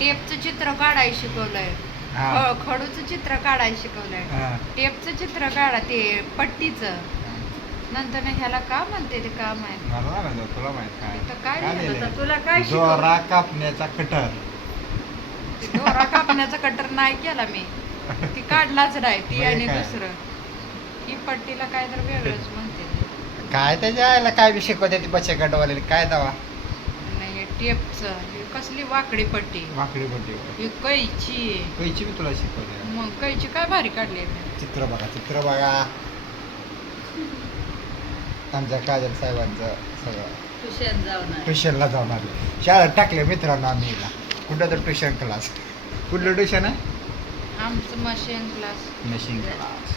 टेपचं चित्र काढायला शिकवलंय. हा. खडूचं चित्र काढायला शिकवलंय. हा. टेपचं चित्र काढा ते पट्टीचं. नंतर ह्याला का म्हणते ते काम आहे. मला नाही माहिती, तुला माहित तिथं काय काय लिहिलं लिहिलंय? होतं? तुला काय दोरा कापण्याचा कटर. ते दोरा कापण्याचा कटर नाही केला मी. ती काढलाच नाही ती म्हणजे आणि काय? दुसरं ही पट्टीला काय तर वेगळंच म्हणते ते. काय त्याच्या आईला काय बी शिकवते ती बच्चे गटवाले काय दवा नाही टेपचं ही कसली वाकडी पट्टी. वाकडी पट्टी ही कैची. कैची मी तुला शिकवते. मग कैची काय भारी काढली आहे मी. चित्र बघा आमच्या काजल साहेबांचं सगळं ट्युशन जाऊन ट्युशनला जाऊन आले शाळेत टाकले मित्रांनो आम्ही हिला कुठं तर ट्युशन क्लास कुठलं ट्युशन आहे आमचं मशीन क्लास. मशीन क्लास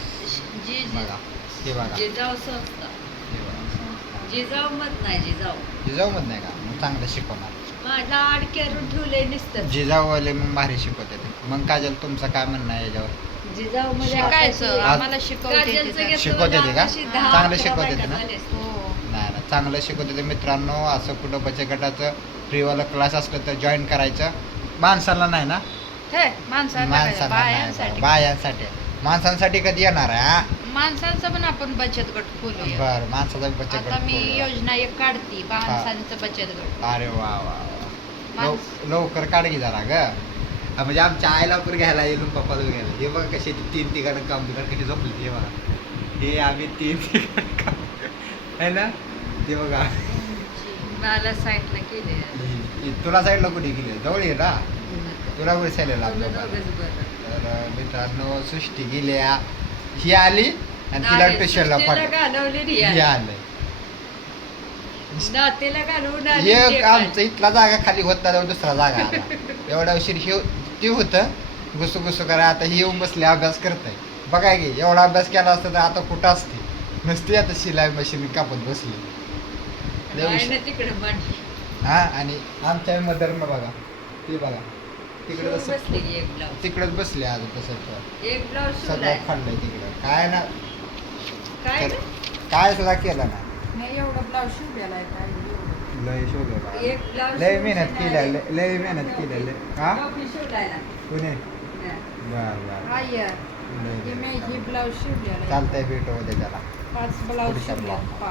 जी बघा हे बघा जिजाऊ संस्था. हे बघा जिजाऊ मत नाही जिजाऊ. जिजाऊ मत नाही का मग चांगलं शिकवणार माझा आडक्यारून ठेवलंय नुसतं. जिजाऊवाले मग भारी शिकवते ते. मग काजल तुमचं काय म्हणणं आहे याच्यावर जिजाऊ मध्ये शिकायचं आम्हाला शिकवते. शिकवते ते का चांगलं शिकवते ते ना हो. नाही ना चांगलं शिकवते ते मित्रांनो असं कुठं बचत गटाचं फ्रीवाला क्लास असलं तर जॉईन करायचं माणसाला नाही ना हे माणसांना बायांसाठी. बायांसाठी माणसांसाठी कधी येणार आहे हा? माणसांचं पण आपण बचत गट खोलूया. बरं माणसाचा बचत आता गट मी खोलूया. योजना एक काढते माणसांचं बचत गट. अरे वा वा वा लवकर काढ की जरा ग म्हणजे आमच्या आईला पण घ्यायला येईल पप्पाला घ्यायला हे बघा कशी तीन तिघांना काम दिलं कशी झोपली हे बघा हे आम्ही तीन तिघांना काम आहे ना ते बघा मला साईडला केले. तुला साईडला कुठे गेली जवळ ये ना तुला कुठे साईडला तर मित्रांनो सृष्टी गेली ही आली आणि तिला ट्युशनला घालवलेली हे आलंय नातेला घालवून एक आमचं इथला जागा खाली होत नाही दुसरा जागा आला एवढा उशीर हे ते होतं गुसू करा आता ही येऊन बसले अभ्यास करताय बघाय की एवढा अभ्यास केला असता तर आता कुठं असते नसती आता शिलाई मशीन कापत बसली तिकडे मांडली. हा आणि आमच्या मदर बघा ते बघा तिकडे तिकडेच बसले आज तसं एक ब्लाऊज सगळं खाल्लंय तिकडं काय ना काय काय सुद्धा केलं ना नाही एवढं ब्लाऊज शिवलेला आहे काय एवढं. लय शोधला एक ब्लाऊज लय मेहनत केल्या लय मेहनत केल्या हा शिवलायला. पुणे बर बर हाय लय ही ब्लाऊज शिवलेला आहे. चालतंय भेटू उद्या त्याला 5 ब्लाऊज पुढच्या शिवले block. 5.